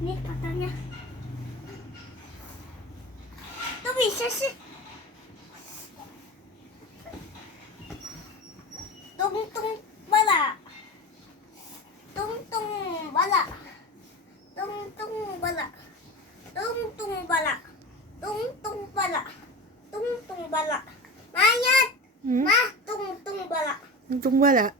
Ini katanya. Tuh bisa sih. Tung tung bala. Tung tung bala. Tung tung bala. Tung tung bala. Tung tung bala. Tung tung bala. Mayat. Ma tung tung bala. Itong wala.